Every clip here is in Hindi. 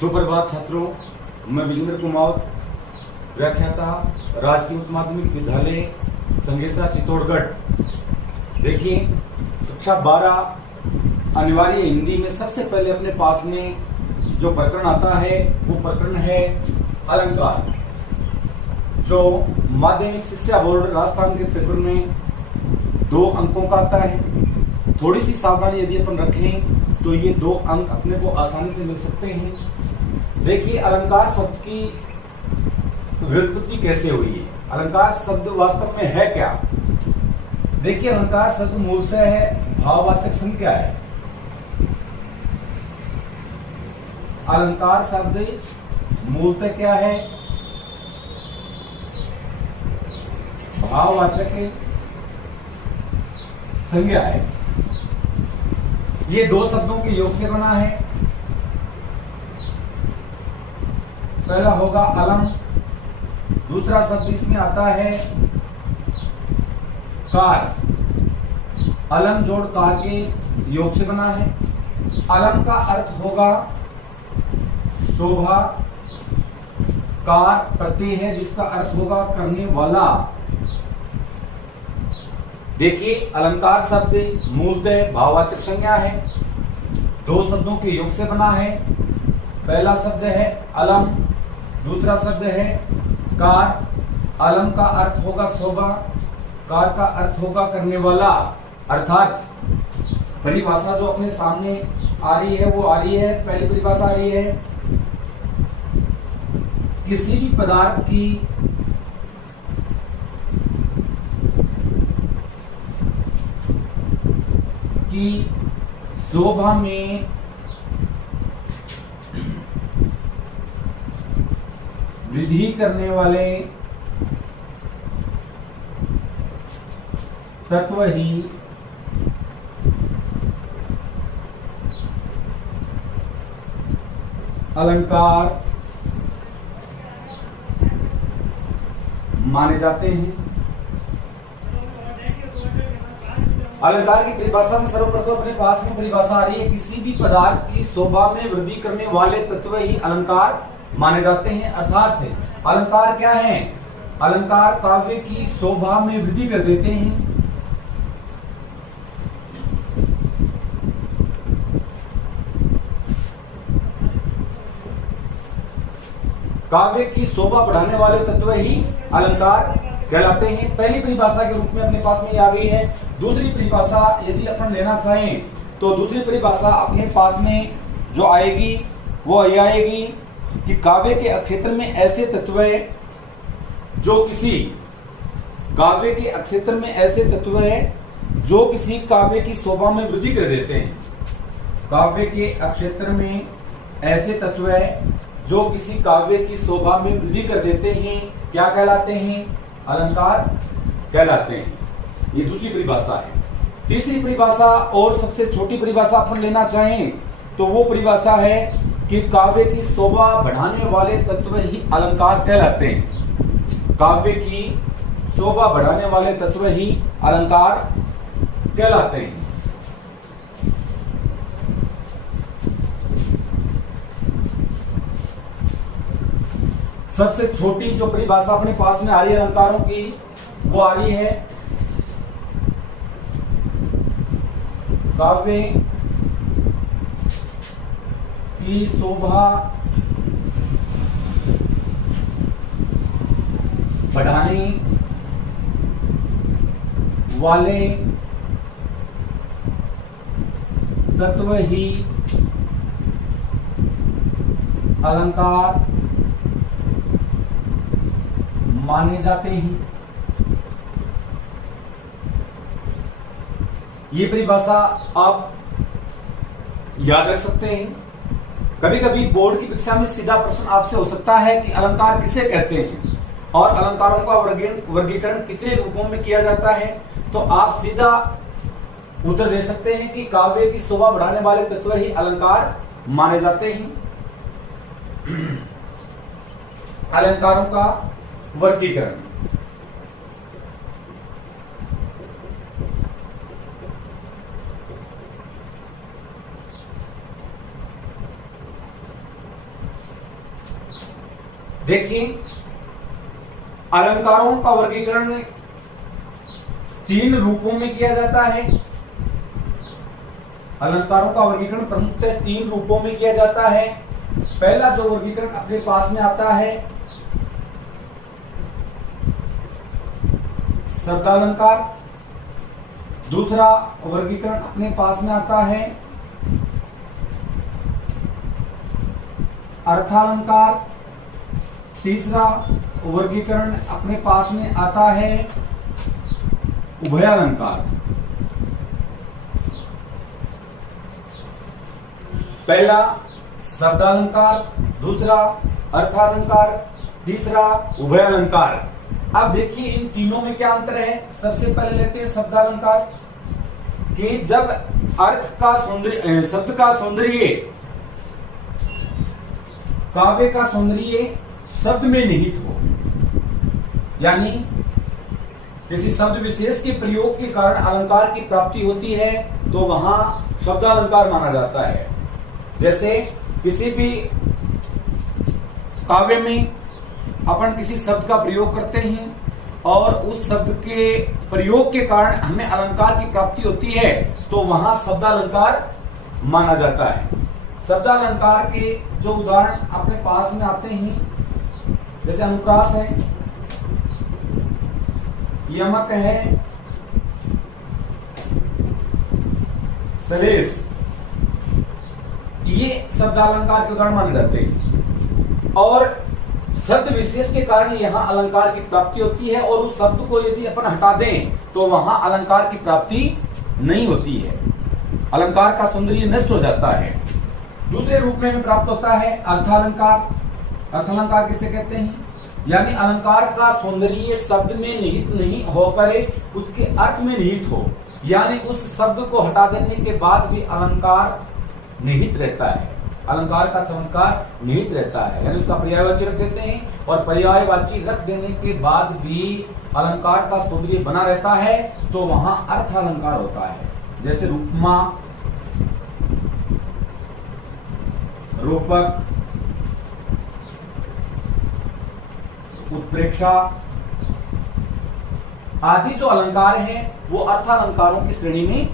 सुप्रभात छात्रों, मैं विजेंद्र कुमार, व्याख्याता, राजकीय उच्च माध्यमिक विद्यालय संगेसरा चित्तौड़गढ़। देखिए, कक्षा 12 अनिवार्य हिंदी में सबसे पहले अपने पास में जो प्रकरण आता है वो प्रकरण है अलंकार, जो माध्यमिक शिक्षा बोर्ड राजस्थान के पेपर में 2 अंकों का आता है। थोड़ी सी सावधानी यदि अपन रखें तो ये 2 अंक अपने को आसानी से मिल सकते हैं। देखिए, अलंकार शब्द की व्युत्पत्ति कैसे हुई है, अलंकार शब्द वास्तव में है क्या। देखिए, अलंकार शब्द मूलतः है भाववाचक संज्ञा है। अलंकार शब्द मूलतः क्या है, भाववाचक संज्ञा है। ये 2 शब्दों के योग से बना है। पहला होगा अलम, दूसरा शब्द इसमें आता है कार। अलम जोड़ कार के योग से बना है। अलम का अर्थ होगा शोभा, कार प्रत्यय है जिसका अर्थ होगा करने वाला। देखिए, अलंकार शब्द मूलतः भाववाचक संज्ञा है, 2 शब्दों के योग से बना है। पहला शब्द है अलम, दूसरा शब्द है कार। अलम का अर्थ होगा शोभा, कार का अर्थ होगा करने वाला। अर्थात परिभाषा जो अपने सामने आ रही है वो आ रही है, पहली परिभाषा आ रही है, किसी भी पदार्थ की शोभा में वृद्धि करने वाले तत्व ही अलंकार माने जाते हैं। अलंकार की परिभाषा में सर्वप्रथम अपने पास में परिभाषा आ रही है, किसी भी पदार्थ की शोभा में वृद्धि करने वाले तत्व ही अलंकार माने जाते हैं। अर्थात अलंकार क्या है, अलंकार काव्य की शोभा में वृद्धि कर देते हैं। काव्य की शोभा बढ़ाने वाले तत्व ही अलंकार कहलाते हैं। पहली परिभाषा के रूप में अपने पास में आ गई है। दूसरी परिभाषा यदि अपन लेना चाहें तो दूसरी परिभाषा अपने पास में जो आएगी वो ये आएगी कि काव्य के क्षेत्र में ऐसे तत्व है जो किसी काव्य के क्षेत्र में ऐसे तत्व है जो किसी काव्य की शोभा में वृद्धि कर देते हैं। काव्य के क्षेत्र में ऐसे तत्व है जो किसी काव्य की शोभा में वृद्धि कर देते हैं, क्या कहलाते हैं, अलंकार कहलाते हैं। ये दूसरी परिभाषा है। तीसरी परिभाषा और सबसे छोटी परिभाषा अपन लेना चाहें तो वो परिभाषा है कि काव्य की शोभा बढ़ाने वाले तत्व ही अलंकार कहलाते हैं। काव्य की शोभा बढ़ाने वाले तत्व ही अलंकार कहलाते हैं। सबसे छोटी जो परिभाषा अपने पास में आ रही है अलंकारों की वो आ रही है, काव्य की शोभा बढ़ाने वाले तत्व ही अलंकार माने जाते हैं। ये परिभाषा आप याद रख सकते हैं। कभी कभी बोर्ड की परीक्षा में सीधा प्रश्न आपसे हो सकता है कि अलंकार किसे कहते हैं और अलंकारों का वर्गीकरण कितने रूपों में किया जाता है, तो आप सीधा उत्तर दे सकते हैं कि काव्य की शोभा बढ़ाने वाले तत्व ही अलंकार माने जाते हैं। अलंकारों का वर्गीकरण, देखिए, अलंकारों का वर्गीकरण 3 रूपों में किया जाता है। अलंकारों का वर्गीकरण प्रमुखतः 3 रूपों में किया जाता है। पहला जो वर्गीकरण अपने पास में आता है शब्दालंकार, दूसरा वर्गीकरण अपने पास में आता है अर्थालंकार, तीसरा वर्गीकरण अपने पास में आता है उभयालंकार। पहला शब्दालंकार, दूसरा अर्थालंकार, तीसरा उभयालंकार। अब देखिए इन तीनों में क्या अंतर है। सबसे पहले लेते हैं शब्दालंकार, कि जब अर्थ का सौंदर्य, शब्द का सौंदर्य, काव्य का सौंदर्य शब्द में निहित हो, यानी किसी शब्द विशेष के प्रयोग के कारण अलंकार की प्राप्ति होती है, तो वहां शब्दालंकार माना जाता है। जैसे किसी भी काव्य में अपन किसी शब्द का प्रयोग करते हैं और उस शब्द के प्रयोग के कारण हमें अलंकार की प्राप्ति होती है, तो वहां शब्दालंकार माना जाता है। शब्दालंकार के जो उदाहरण अपने पास में आते हैं, जैसे अनुप्रास है, यमक है, सलेस, ये शब्दालंकार के उदाहरण माने जाते हैं। और शब्द विशेष के कारण यहां अलंकार की प्राप्ति होती है, और उस शब्द को यदि अपन हटा दें तो वहां अलंकार की प्राप्ति नहीं होती है, अलंकार का सौंदर्य नष्ट हो जाता है। दूसरे रूप में प्राप्त होता है अर्थालंकार। अर्थालंकार किसे कहते हैं? यानी अलंकार का सौंदर्य शब्द में निहित नहीं होकर उसके अर्थ में निहित हो, यानी उस शब्द को हटा देने के बाद भी अलंकार निहित रहता है, अलंकार का चमत्कार निहित रहता है, यानी उसका पर्यायवाची रख देते हैं, और पर्यायवाची रख देने के बाद भी अलंकार का सौंदर्य बना रहता है, तो वहां अर्थ अलंकार होता है। जैसे रूपमा, रूपक, उत्प्रेक्षा आदि जो अलंकार हैं वो अर्थालंकारों की श्रेणी में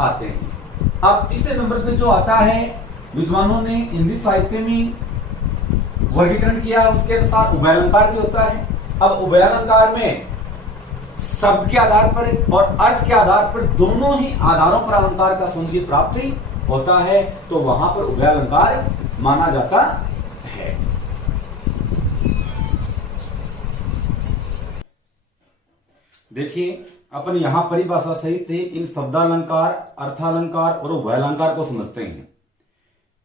आते हैं। अब तीसरे नंबर पे जो आता है, विद्वानों ने हिंदी साहित्य में वर्गीकरण किया, उसके अनुसार उभयालंकार भी होता है। अब उभयालंकार में शब्द के आधार पर और अर्थ के आधार पर, दोनों ही आधारों पर अलंकार का सौंदर्य प्राप्ति होता है, तो वहां पर उभयालंकार माना जाता है। देखिए, अपन यहां परिभाषा सहित इन शब्दालंकार, अर्थालंकार और उभयालंकार को समझते हैं।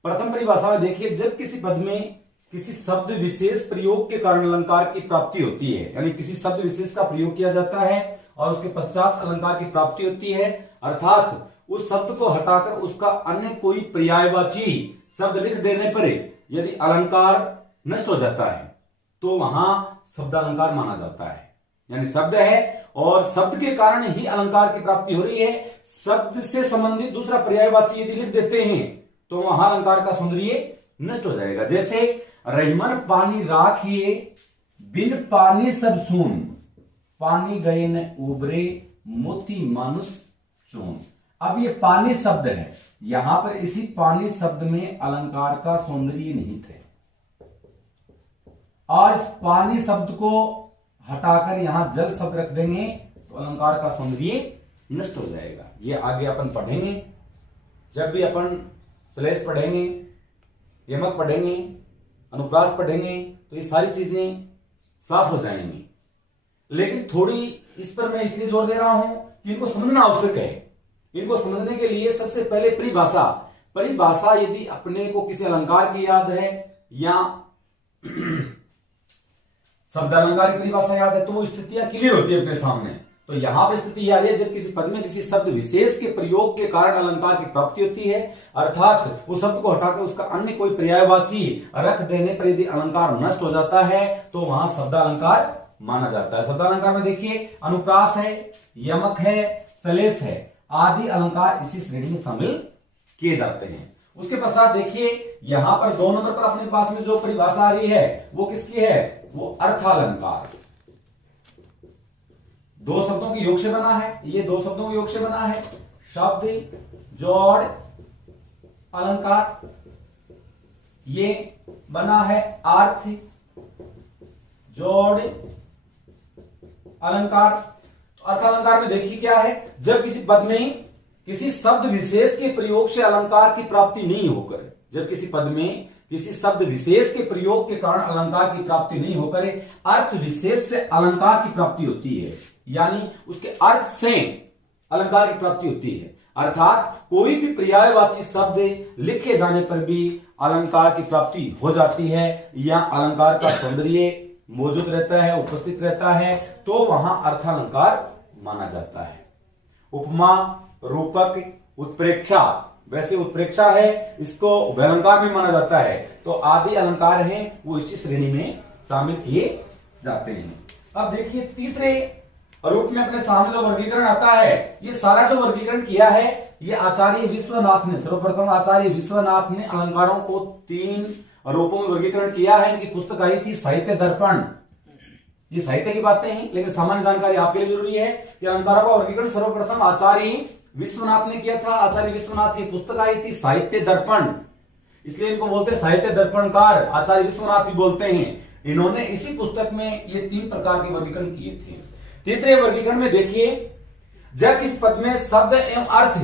प्रथम परिभाषा में देखिए, जब किसी पद में किसी शब्द विशेष प्रयोग के कारण अलंकार की प्राप्ति होती है, यानी किसी शब्द विशेष का प्रयोग किया जाता है और उसके पश्चात अलंकार की प्राप्ति होती है, अर्थात उस शब्द को हटाकर उसका अन्य कोई पर्यायवाची शब्द लिख देने पर यदि अलंकार नष्ट हो जाता है, तो वहां शब्दालंकार माना जाता है। यानी शब्द है और शब्द के कारण ही अलंकार की प्राप्ति हो रही है, शब्द से संबंधित दूसरा पर्यायवाची यदि लिख देते हैं तो वहां अलंकार का सौंदर्य नष्ट हो जाएगा। जैसे रहीमन पानी राखिए, बिन पानी सब सून, पानी गए न उबरे, मोती मानुष चून। अब ये पानी शब्द है, यहां पर इसी पानी शब्द में अलंकार का सौंदर्य निहित है, और इस पानी शब्द को हटाकर यहां जल शब्द रख देंगे तो अलंकार का सौंदर्य नष्ट हो जाएगा। ये आगे अपन पढ़ेंगे, जब भी अपन श्लेष पढ़ेंगे, यमक पढ़ेंगे, अनुप्रास पढ़ेंगे, तो ये सारी चीजें साफ हो जाएंगी। लेकिन थोड़ी इस पर मैं इसलिए जोर दे रहा हूं कि इनको समझना आवश्यक है। इनको समझने के लिए सबसे पहले परिभाषा, परिभाषा यदि अपने को किसी अलंकार की याद है या शब्दालंकार की परिभाषा याद है, तो वो स्थितियां क्लियर होती है अपने सामने। तो यहां पर स्थिति याद है, जब किसी पद में किसी शब्द विशेष के प्रयोग के कारण अलंकार की प्राप्ति होती है, अर्थात उस शब्द को हटाकर उसका अन्य कोई पर्यायवाची रख देने पर यदि अलंकार नष्ट हो जाता है, तो वहां शब्दालंकार माना जाता है। शब्दालंकार में देखिए, अनुप्रास है, यमक है, सलेस है, आदि अलंकार इसी श्रेणी में शामिल किए जाते हैं। उसके पश्चात देखिए, यहां पर 2 नंबर पर अपने पास में जो परिभाषा आ रही है वो किसकी है? वो अर्थालंकार। दो शब्दों के योग से बना है, ये दो शब्दों के योग से बना है, शब्द जोड़ अलंकार। ये बना है अर्थ जोड़ अलंकार। तो अर्थ अलंकार में देखिए क्या है, जब किसी पद में किसी शब्द विशेष के प्रयोग से अलंकार की प्राप्ति नहीं होकर, जब किसी पद में किसी शब्द विशेष के प्रयोग के कारण अलंकार की प्राप्ति नहीं होकर अर्थ विशेष से अलंकार की प्राप्ति होती है, यानी उसके अर्थ से अलंकार की प्राप्ति होती है। अर्थात कोई भी पर्यायवाची शब्द लिखे जाने पर भी अलंकार की प्राप्ति हो जाती है, या अलंकार का सौंदर्य मौजूद रहता है, उपस्थित रहता है, तो वहां अर्थालंकार माना जाता है। उपमा, रूपक, उत्प्रेक्षा, वैसे उत्प्रेक्षा है, इसको उभयलंकार में माना जाता है, तो आदि अलंकार हैं वो इसी श्रेणी में शामिल किए जाते हैं। अब देखिए तीसरे रूप में अपने सामने जो वर्गीकरण आता है, ये सारा जो वर्गीकरण किया है ये आचार्य विश्वनाथ ने, सर्वप्रथम आचार्य विश्वनाथ ने अलंकारों को 3 रूपों में वर्गीकरण किया है। इनकी पुस्तक आई थी साहित्य दर्पण। ये साहित्य की बातें हैं, लेकिन सामान्य जानकारी आपके लिए जरूरी है कि अलंकारों का वर्गीकरण सर्वप्रथम आचार्य विश्वनाथ ने किया था। आचार्य विश्वनाथ की पुस्तक आई थी साहित्य दर्पण, इसलिए इनको बोलते हैं साहित्य दर्पणकार, आचार्य विश्वनाथ भी बोलते हैं। इन्होंने इसी पुस्तक में ये 3 प्रकार के वर्गीकरण किए थे। तीसरे वर्गीकरण में देखिए, जब इस पद में शब्द एवं अर्थ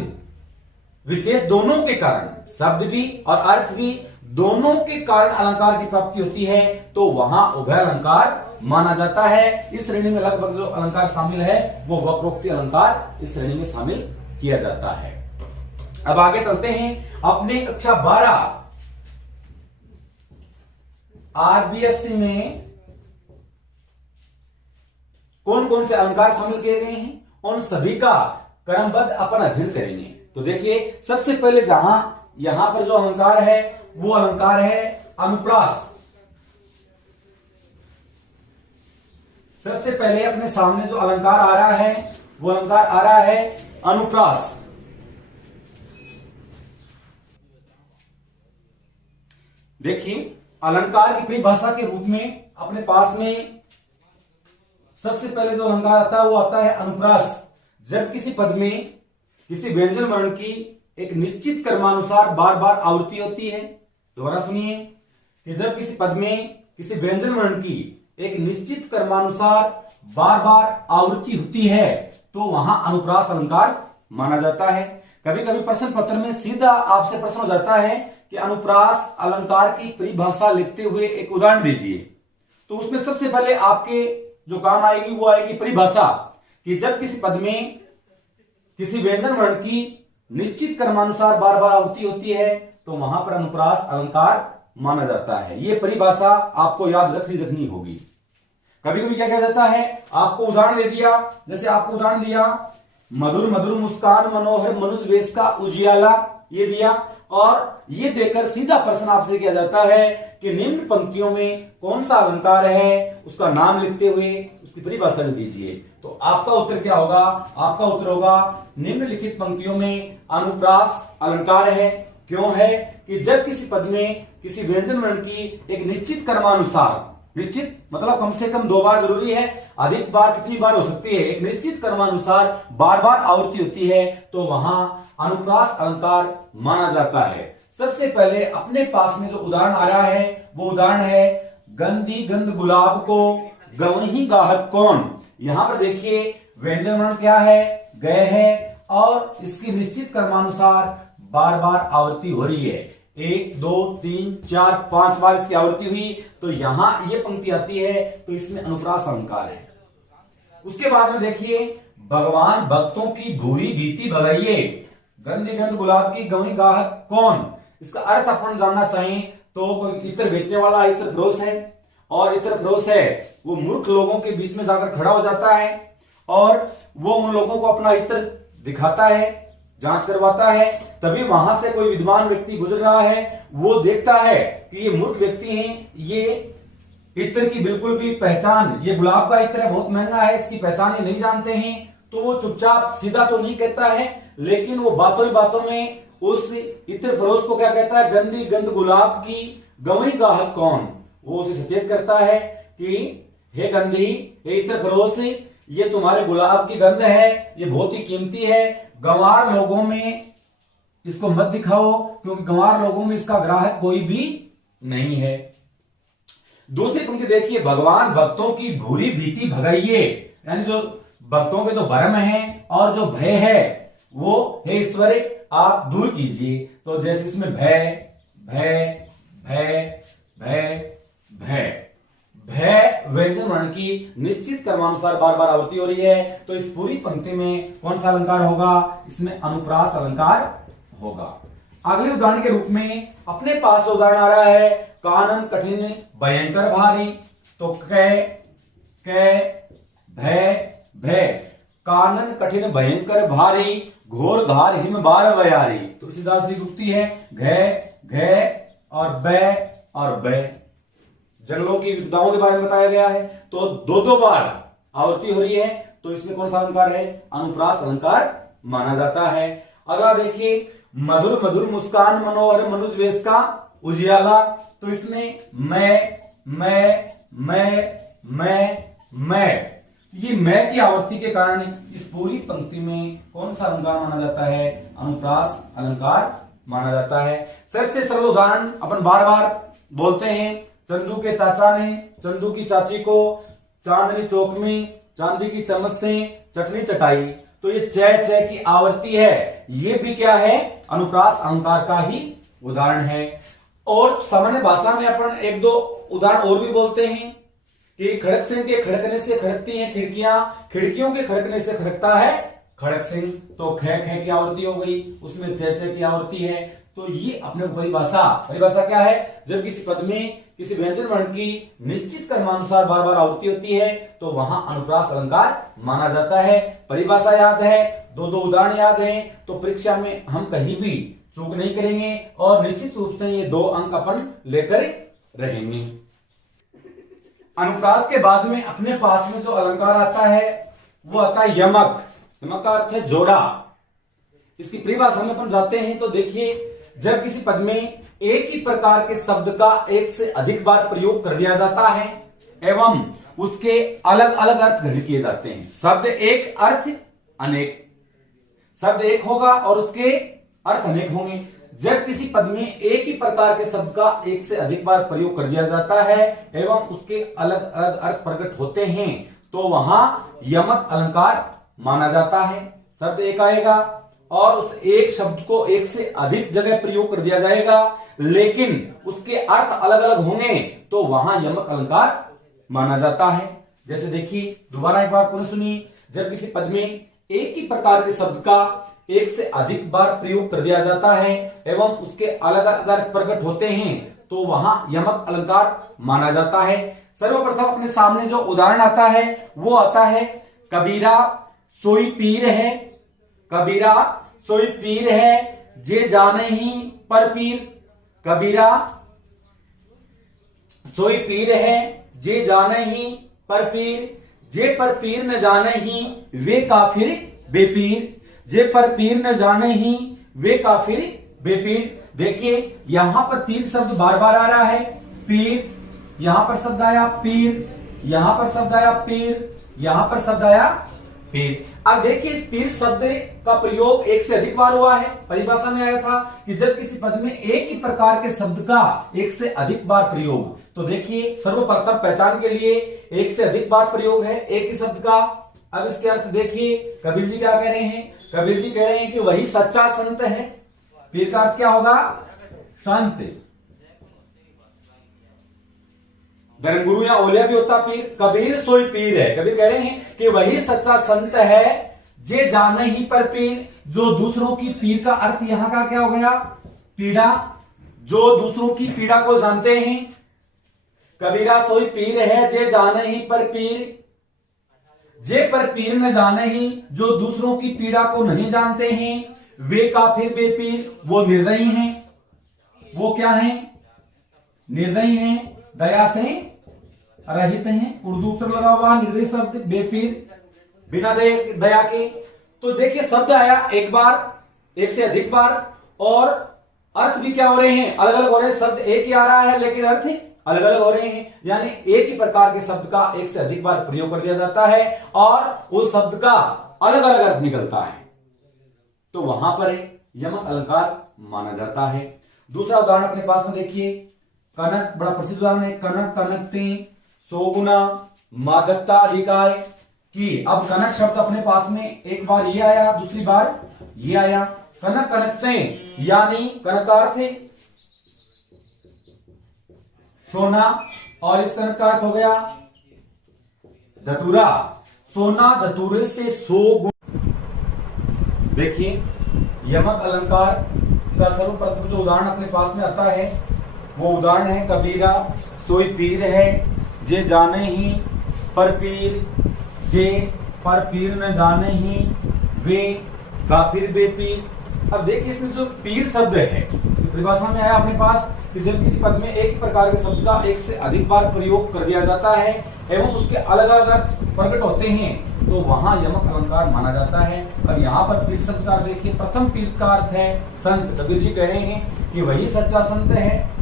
विशेष दोनों के कारण, शब्द भी और अर्थ भी दोनों के कारण अलंकार की प्राप्ति होती है, तो वहां उभय अलंकार माना जाता है। इस श्रेणी में लगभग जो अलंकार शामिल है वो वक्रोक्ति अलंकार इस श्रेणी में शामिल किया जाता है। अब आगे चलते हैं अपने कक्षा 12 आरबीएससी में कौन कौन से अलंकार शामिल किए गए हैं, उन सभी का क्रमबद्ध अपन अध्ययन करेंगे। तो देखिए सबसे पहले यहां पर जो अलंकार है वो अलंकार है अनुप्रास। सबसे पहले अपने सामने जो अलंकार आ रहा है वो अलंकार आ रहा है अनुप्रास। देखिए अलंकार की परिभाषा के रूप में अपने पास में सबसे पहले जो अलंकार आता है वो आता है अनुप्रास। जब किसी पद में किसी व्यंजन वर्ण की एक निश्चित क्रमानुसार बार बार आवृत्ति होती है, दोबारा सुनिए, कि जब किसी पद में किसी व्यंजन वर्ण की एक निश्चित क्रमानुसार बार बार आवृत्ति होती है तो वहां अनुप्रास अलंकार माना जाता है। कभी कभी प्रश्न पत्र में सीधा आपसे प्रश्न हो जाता है कि अनुप्रास अलंकार की परिभाषा लिखते हुए एक उदाहरण दीजिए। तो उसमें सबसे पहले आपके जो काम आएगी वो आएगी परिभाषा, कि जब किसी पद में किसी व्यंजन वर्ण की निश्चित क्रमानुसार बार बार आवृत्ति होती है तो वहां पर अनुप्रास अलंकार माना जाता है। ये परिभाषा आपको याद रखनी होगी। कभी कभी क्या कहा जाता है, आपको उदाहरण दे दिया, जैसे आपको उदाहरण दिया मधुर मधुर मुस्कान मनोहर मनुज वेश का उजियाला, ये दिया, और ये देकर सीधा प्रश्न आपसे किया जाता है कि निम्न पंक्तियों में कौन सा अलंकार है, उसका नाम लिखते हुए उसकी परिभाषा दीजिए। तो आपका उत्तर क्या होगा, आपका उत्तर होगा निम्नलिखित पंक्तियों में अनुप्रास अलंकार है। क्यों है कि जब किसी पद में किसी व्यंजन वर्ण की एक निश्चित क्रमानुसार, निश्चित मतलब कम से कम 2 बार जरूरी है, अधिक बार कितनी बार हो सकती है, एक निश्चित क्रमानुसार बार बार आवृत्ति होती है तो वहां अनुप्रास अलंकार माना जाता है। सबसे पहले अपने पास में जो उदाहरण आ रहा है वो उदाहरण है गंदी गंध गुलाब को गवहीं गाहक कौन। यहां पर देखिए व्यंजन वर्ण क्या है, गए है, और इसकी निश्चित क्रमानुसार बार बार आवृत्ति हो रही है, 1 2 3 4 5 बार इसकी आवृत्ति हुई, तो यहां ये पंक्ति आती है तो इसमें अनुप्रास अलंकार है। उसके बाद में देखिए भगवान भक्तों की भूरी भीति भगाइए, गंदी गंध गुलाब की गवहीं गाहक कौन। इसका अर्थ अपन जानना चाहें तो कोई इत्र बेचने वाला इत्र फरोश है, और इत्र फरोश है वो मूर्ख लोगों के बीच में जाकर खड़ा हो जाता है और वो उन लोगों को अपना इत्र दिखाता है, जांच करवाता है। तभी वहां से कोई विद्वान व्यक्ति गुजर रहा है, वो देखता है कि ये मूर्ख व्यक्ति हैं, ये इत्र की बिल्कुल भी पहचान, ये गुलाब का इत्र है, बहुत महंगा है, इसकी पहचान ये नहीं जानते हैं, तो वो चुपचाप सीधा तो नहीं कहता है, लेकिन वो बातों ही बातों में उस इत्र फरोश को क्या कहता है, गंदी गंध गुलाब की गवहीं गाहक कौन। वो उसे सचेत करता है कि हे गंधी, हे इत्र फरोश, ये तुम्हारे गुलाब की गंध है, ये बहुत ही कीमती है, गंवार लोगों में इसको मत दिखाओ, क्योंकि गंवार लोगों में इसका ग्राहक कोई भी नहीं है। दूसरी पंक्ति देखिए, भगवान भक्तों की भूरी भीति भगाइए, यानी जो भक्तों के जो भ्रम है और जो भय है वो हे ईश्वर आप दूर कीजिए। तो जैसे इसमें भय भय भय भय भय भय व्यंजन वर्ण की निश्चित क्रमानुसार बार बार आवृत्ति हो रही है, तो इस पूरी पंक्ति में कौन सा अलंकार होगा? इसमें अनुप्रास अलंकार होगा। अगले उदाहरण के रूप में अपने पास उदाहरण आ रहा है, कानन कठिन भयंकर भारी, तो कै भय भय, कानन कठिन भयंकर भारी, घोर घार हिम बार बयारी। तुलसीदास जी उक्ति है, घ और बै और बै, जंगलों की विद्याओं के बारे में बताया गया है, तो दो बार आवृत्ति हो रही है, तो इसमें कौन सा अलंकार है? अनुप्रास अलंकार माना जाता है। अगला देखिए, मधुर मधुर मुस्कान मनोहर मनुज वेश का उजियाला, तो इसमें मैं ये मैं की आवृत्ति के कारण इस पूरी पंक्ति में कौन सा अलंकार माना जाता है? अनुप्रास अलंकार माना जाता है। सबसे सरल उदाहरण अपन बार बार बोलते हैं, चंदू के चाचा ने चंदू की चाची को चांदनी चौक में चांदी की चम्मच से चटनी चटाई, तो ये च की आवृत्ति है, ये भी क्या है? अनुप्रास अलंकार का ही उदाहरण है। और सामान्य भाषा में अपन एक दो उदाहरण और भी बोलते हैं कि खड़क सिंह के खड़कने से खड़कती हैं खिड़कियां, खिड़कियों के खड़कने से खड़कता है खड़क सिंह, तो ख की आवृत्ति हो गई, उसमें च की आवृत्ति है। तो ये अपने परिभाषा क्या है? जब किसी पद में किसी व्यंजन वर्ण की निश्चित क्रमानुसार बार बार आवृत्ति होती है, तो वहां अनुप्रास अलंकार माना जाता है। परिभाषा याद है, दो उदाहरण याद हैं, तो परीक्षा में हम कहीं भी चूक नहीं करेंगे और निश्चित रूप से ये 2 अंक अपन लेकर रहेंगे। अनुप्रास के बाद में अपने पास में जो अलंकार आता है वो आता है यमक। यमक का अर्थ है जोड़ा। इसकी परिभाषा में अपन जाते हैं, तो देखिए, जब किसी पद में एक ही प्रकार के शब्द का एक से अधिक बार प्रयोग कर दिया जाता है एवं उसके अलग अलग अर्थ ग्रहण किए जाते हैं, शब्द एक अर्थ अनेक, शब्द एक होगा और उसके अर्थ अनेक होंगे। जब किसी पद में एक ही प्रकार के शब्द का एक से अधिक बार प्रयोग कर दिया जाता है एवं उसके अलग अलग अर्थ प्रकट होते हैं, तो वहां यमक अलंकार माना जाता है। शब्द एक आएगा और उस एक शब्द को एक से अधिक जगह प्रयोग कर दिया जाएगा, लेकिन उसके अर्थ अलग अलग होंगे, तो वहां यमक अलंकार माना जाता है। जैसे देखिए, दोबारा एक बार पुनः सुनिए, जब किसी पद में एक ही प्रकार के शब्द का एक से अधिक बार प्रयोग कर दिया जाता है एवं उसके अलग अलग अर्थ प्रकट होते हैं, तो वहां यमक अलंकार माना जाता है। सर्वप्रथम अपने सामने जो उदाहरण आता है वो आता है, कबीरा सोई पीर है, कबीरा सोई पीर है, जे जाने ही पर पीर, कबीरा सोई पीर है, जे जाने ही पर पीर, जे पर पीर न जाने ही वे काफिर बेपीर, जे पर पीर न जाने ही वे काफिर बेपीर। देखिए, यहां पर पीर शब्द बार बार आ रहा है, पीर, यहां पर शब्द आया पीर, यहां पर शब्द आया पीर, यहां पर शब्द आया पीर। अब देखिए, इस पीर शब्द का प्रयोग एक से अधिक बार हुआ है। परिभाषा में आया था कि जब किसी पद में एक ही प्रकार के शब्द का एक से अधिक बार प्रयोग, तो देखिए, सर्वप्रथम पहचान के लिए एक से अधिक बार प्रयोग है एक ही शब्द का। अब इसके अर्थ देखिए, कबीर जी क्या कह रहे हैं? कबीर जी कह रहे हैं कि वही सच्चा संत है। पीर का अर्थ क्या होगा? संत। धर्मगुरु या ओलिया भी होता पीर, कबीर सोई पीर है। कबीर कह रहे हैं कि वही सच्चा संत है, जे जाने ही पर पीर, जो दूसरों की पीर का अर्थ यहां का क्या हो गया? पीड़ा, जो दूसरों की पीड़ा को जानते हैं। कबीरा सोई पीर है, जे जाने ही पर पीर, जे पर पीर न जाने ही, जो दूसरों की पीड़ा को नहीं जानते हैं, वे काफिर बेपीर, वो निर्दयी हैं। वो क्या हैं? निर्दयी हैं, दया से रहित हैं। उर्दू उत्तर लगा हुआ निर्दयी शब्द, बेपीर, बिना दया के। तो देखिए, शब्द आया एक बार, एक से अधिक बार, और अर्थ भी क्या हो रहे हैं? अलग अलग हो रहे हैं। शब्द एक ही आ रहा है लेकिन अर्थ अलग अलग हो रहे हैं, यानी एक ही प्रकार के शब्द का एक से अधिक बार प्रयोग कर दिया जाता है और उस शब्द का अलग अलग अर्थ निकलता है, तो वहां पर यमक अलंकार माना जाता है। दूसरा उदाहरण अपने पास में देखिए, कनक, बड़ा प्रसिद्ध उदाहरण है, कनक कनकते सोगुना मादकता अधिकार की। अब कनक शब्द अपने पास में एक बार ये आया, दूसरी बार ये आया। कनक कनकते यानी कनक का अर्थ है सोना, और इस कनक का अर्थ हो गया धतूरा। सोना धतूरे से 100 गुना। देखिए यमक अलंकार का सर्वप्रथम जो उदाहरण अपने पास में आता है वो उदाहरण है, कबीरा सोई पीर है जे जाने ही पर पीर, जे पर पीर न जाने ही वे काफिर बेपीर। अब देखिए इसमें जो पीर शब्द है परिभाषा में आया अपने पास कि जब किसी पद में एक प्रकार के शब्द का एक से अधिक बार प्रयोग कर दिया जाता है एवं उसके अलग अलग अर्थ प्रकट होते हैं तो वहां यमक अलंकार माना जाता है। अब यहाँ पर पीर शब्द का देखिए, प्रथम पीर का अर्थ है संत। कबीर जी कह रहे हैं कि वही सच्चा संत है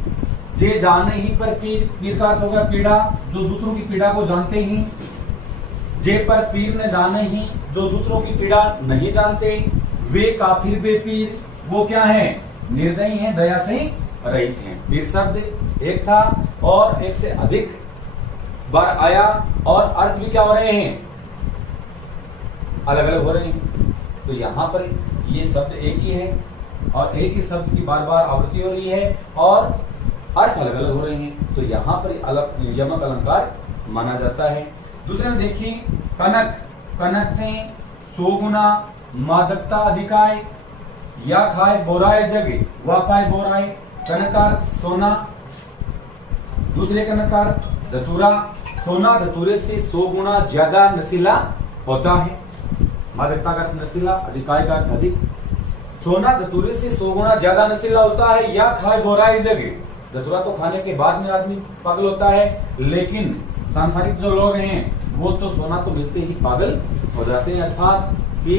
जे जाने ही पर पीर। पीर का अर्थ होगा पीड़ा, जो दूसरों की पीड़ा को जानते हैं। जे पर पीर न जाने ही, जो दूसरों की पीड़ा नहीं जानते। वे काफिर बेपीर, वो क्या है, निर्दयी हैं, दया से रहित हैं। पीर शब्द एक था और एक से अधिक बार आया और अर्थ भी क्या हो रहे हैं, अलग अलग हो रहे हैं। तो यहाँ पर ये शब्द एक ही है और एक ही शब्द की बार बार आवृत्ति हो रही है और अर्थ अलग अलग हो रहे हैं, तो यहाँ पर अलग यमक अलंकार माना जाता है। दूसरे में देखिए, कनक कनकते सोगुना मादकता अधिकाय, या खाए बोराए जगे वा पाए बोराए। कनकार सोना, दूसरे कनकार धतूरा। सोना धतूरे से 100 गुना ज्यादा नशीला होता है। मादकता का नशीला, अधिकाय का अधिक। सोना धतूरे से 100 गुना ज्यादा नशीला होता है। या खाए बोराए जगे, धतूरा तो खाने के बाद में आदमी पागल होता है, लेकिन सांसारिक जो लोग हैं वो तो सोना तो मिलते ही पागल हो जाते हैं। अर्थात कि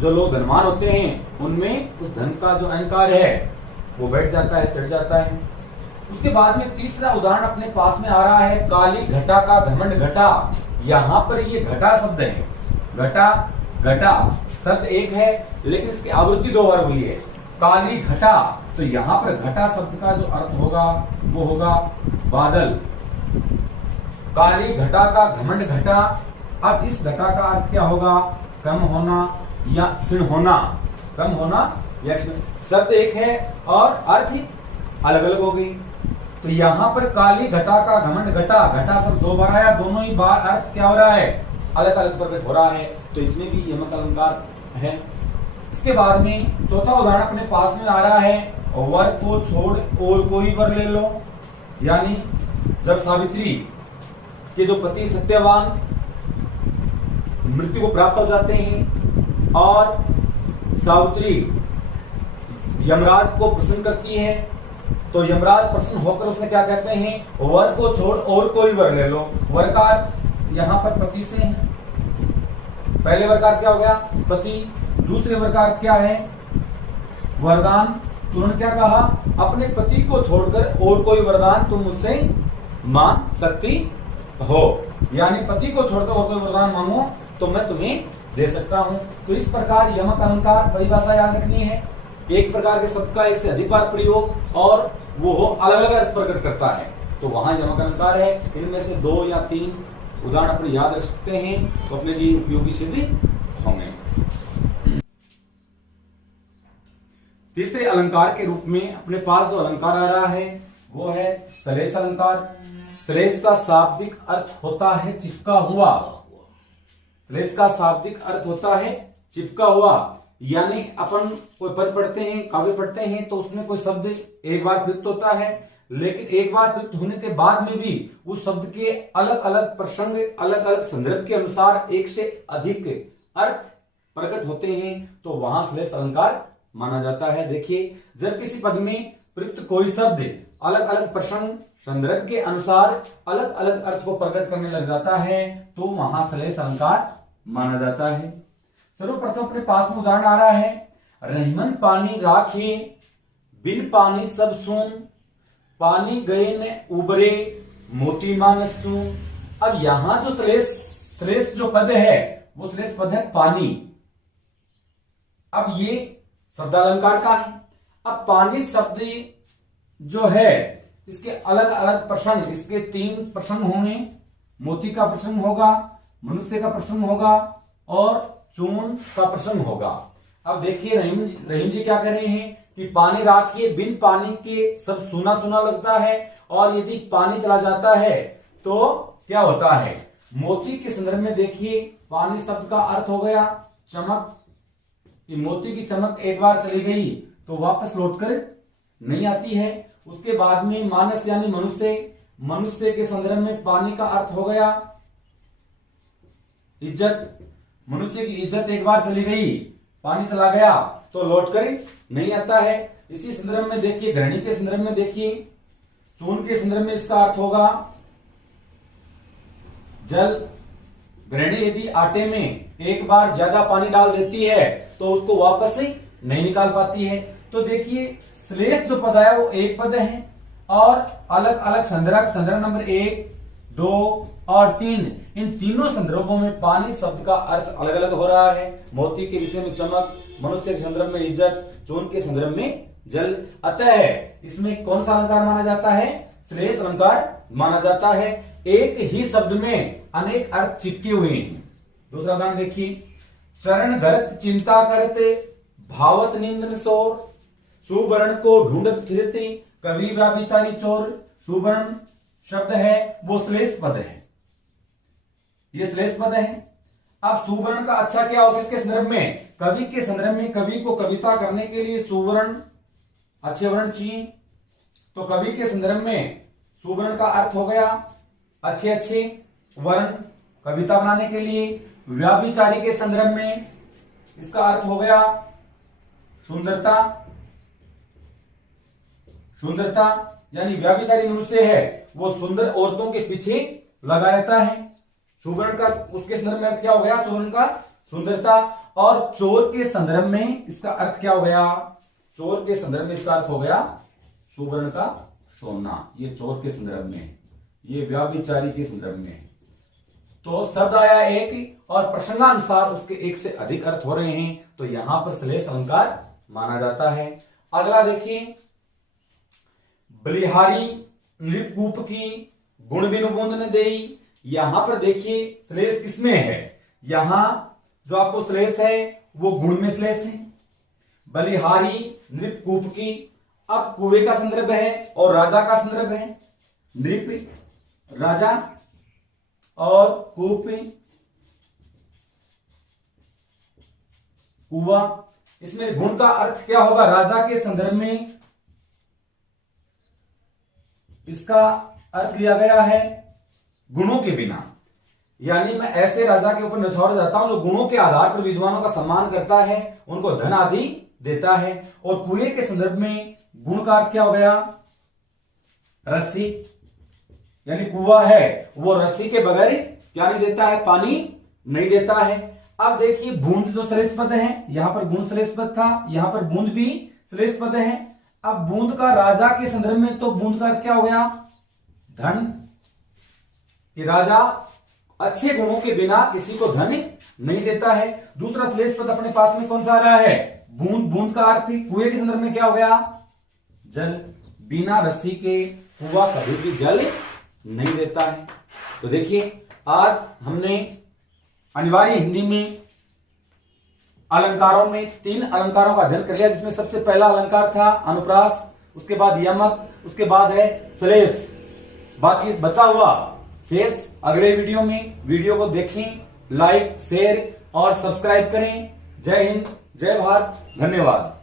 जो लोग धनवान होते हैं उनमें उस धन का जो अहंकार है वो बैठ जाता है, चढ़ जाता है। उसके बाद में तीसरा उदाहरण अपने पास में आ रहा है, काली घटा का घमंड घटा। यहाँ पर ये घटा शब्द है, घटा घटा शब्द एक है लेकिन इसकी आवृत्ति 2 बार हुई है, काली घटा। तो यहाँ पर घटा शब्द का जो अर्थ होगा वो होगा बादल। काली घटा का घमंड घटा। अब इस घटा का अर्थ क्या होगा, कम होना या क्षीण होना। कम होना या शब्द एक है और अर्थ ही अलग अलग हो गई। तो यहाँ पर काली घटा का घमंड घटा, घटा शब्द 2 बार आया, दोनों ही बार अर्थ क्या हो रहा है, अलग अलग प्रकट हो रहा है, तो इसमें भी यमक अलंकार है। इसके बाद में चौथा उदाहरण अपने पास में आ रहा है, वर को छोड़ और कोई वर ले लो। यानी जब सावित्री के जो पति सत्यवान मृत्यु को प्राप्त हो जाते हैं और सावित्री यमराज को प्रसन्न करती है तो यमराज प्रसन्न होकर उसे क्या कहते हैं, वर को छोड़ और कोई वर ले लो। वर का अर्थ यहाँ पर पति से है। पहले वर का अर्थ क्या हो गया, पति। दूसरे वर का अर्थ क्या है, वरदान। तुरंत क्या कहा, अपने पति को छोड़कर और कोई वरदान तुम मुझसे मांग सकती हो। यानी पति को छोड़कर और कोई वरदान मांगो तो मैं तुम्हें दे सकता हूं। तो इस प्रकार यमक अलंकार परिभाषा याद रखनी है, एक प्रकार के शब्द का एक से अधिक बार प्रयोग और वो अलग अलग अर्थ प्रकट करता है, तो वहां यमक अलंकार है। इनमें से 2 या 3 उदाहरण अपने याद रख सकते हैं तो अपने लिए उपयोगी सिद्ध होंगे। तीसरे अलंकार के रूप में अपने पास जो अलंकार आ रहा है वो है श्लेष अलंकार। श्लेष का शाब्दिक अर्थ होता है चिपका हुआ। श्लेष का शाब्दिक अर्थ होता है चिपका हुआ, यानी अपन कोई पद पढ़ते हैं, काव्य पढ़ते हैं तो उसमें कोई शब्द एक बार प्रयुक्त होता है, लेकिन एक बार प्रयुक्त होने के बाद में भी उस शब्द के अलग अलग प्रसंग, अलग अलग संदर्भ के अनुसार एक से अधिक अर्थ प्रकट होते हैं, तो वहां श्लेष अलंकार माना जाता है। देखिए, जब किसी पद में प्रयुक्त कोई शब्द अलग अलग प्रसंग, संदर्भ के अनुसार अलग अलग अर्थ को प्रकट करने लग जाता है तो वहां श्लेष अलंकार माना जाता है। सर्वप्रथम अपने पास में उदाहरण आ रहा है, रहीमन पानी राखे बिन पानी सब सुन, पानी गए न उबरे मोती मानस चून। अब यहां जो श्लेष जो पद है वो श्लेष पद है पानी। अब ये शब्दालंकार का है। अब पानी शब्द जो है इसके अलग अलग प्रसंग, इसके 3 प्रसंग होंगे। मोती का प्रसंग होगा, मनुष्य का प्रसंग होगा और चून का प्रसंग होगा। अब देखिए रहीम जी क्या कह रहे हैं कि पानी राखिए, बिन पानी के सब सूना सूना लगता है, और यदि पानी चला जाता है तो क्या होता है। मोती के संदर्भ में देखिए, पानी शब्द का अर्थ हो गया चमक। कि मोती की चमक एक बार चली गई तो वापस लौटकर नहीं आती है। उसके बाद में मानस यानी मनुष्य, मनुष्य के संदर्भ में पानी का अर्थ हो गया इज्जत। मनुष्य की इज्जत एक बार चली गई, पानी चला गया तो लौटकर नहीं आता है। इसी संदर्भ में देखिए, घृणी के संदर्भ में देखिए, चून के संदर्भ में इसका अर्थ होगा जल। घृणी यदि आटे में एक बार ज्यादा पानी डाल देती है तो उसको वापस से नहीं निकाल पाती है। तो देखिए श्लेष जो पद है वो एक पद है और अलग अलग संदर्भ नंबर 1, 2 और 3, इन तीनों संदर्भों में पानी शब्द का अर्थ अलग अलग हो रहा है। मोती के विषय में चमक, मनुष्य के संदर्भ में इज्जत, चून के संदर्भ में जल। अतः इसमें कौन सा अलंकार माना जाता है? श्लेष अलंकार माना जाता है। एक ही शब्द में अनेक अर्थ चिपके हुए हैं। दूसरा उदाहरण देखिए, चरण धरत चिंता करते, भावत नींद सोर, सुवर्ण को ढूंढत फिरते, कवि व्याभिचारी चोर। सुवर्ण शब्द है वो श्लेष पद है, ये श्लेष पद है। अब सुवर्ण का अच्छा क्या हो, किसके संदर्भ में? कवि के संदर्भ में। कवि को कविता करने के लिए सुवर्ण, अच्छे वर्ण चाहिए, तो कवि के संदर्भ में सुवर्ण का अर्थ हो गया अच्छे अच्छे वर्ण कविता बनाने के लिए। व्याभिचारी के संदर्भ में इसका अर्थ हो गया सुंदरता। सुंदरता यानी व्याभिचारी मनुष्य है वो सुंदर औरतों के पीछे लगा रहता है। सुवर्ण का उसके संदर्भ में अर्थ क्या हो गया? सुवर्ण का सुंदरता। और चोर के संदर्भ में इसका अर्थ क्या हो गया? चोर के संदर्भ में इसका अर्थ हो गया सुवर्ण का सोना। ये चोर के संदर्भ में, ये व्याभिचारी के संदर्भ में। तो शब्द आया एक और प्रसंगानुसार उसके एक से अधिक अर्थ हो रहे हैं, तो यहां पर श्लेष अलंकार माना जाता है। अगला देखिए, बलिहारी नृपकूप की गुण बिनु बूंद न देई। यहां पर देखिए श्लेष किसमें है? यहां जो आपको श्लेष है वो गुण में श्लेष है। बलिहारी नृपकूप की, अब कुएं का संदर्भ है और राजा का संदर्भ है। नृप राजा और कूप कुआ। इसमें गुण का अर्थ क्या होगा? राजा के संदर्भ में इसका अर्थ लिया गया है गुणों के बिना, यानी मैं ऐसे राजा के ऊपर निछावर जाता हूं जो गुणों के आधार पर विद्वानों का सम्मान करता है, उनको धन आदि देता है। और कुएं के संदर्भ में गुण का अर्थ क्या हो गया? रस्सी, यानी कुआं है वो रस्सी के बगैर क्या नहीं देता है? पानी नहीं देता है। अब देखिए बूंद जो श्लेष पद है, यहां पर गुण श्लेष पद था, यहां पर बूंद भी श्लेष पद है। अब बूंद का राजा के संदर्भ में, तो बूंद का अर्थ क्या हो गया? धन। कि राजा अच्छे गुणों के बिना किसी को धन नहीं देता है। दूसरा श्लेष पद अपने पास में कौन सा आ रहा है? बूंद। बूंद का अर्थ कुएं के संदर्भ में क्या हो गया? जल। बिना रस्सी के कुआं कभी भी जल नहीं देता है। तो देखिए आज हमने अनिवार्य हिंदी में अलंकारों में 3 अलंकारों का अध्ययन कर लिया, जिसमें सबसे पहला अलंकार था अनुप्रास, उसके बाद यमक, उसके बाद है श्लेष। बाकी बचा हुआ शेष अगले वीडियो में। वीडियो को देखें, लाइक, शेयर और सब्सक्राइब करें। जय हिंद, जय भारत, धन्यवाद।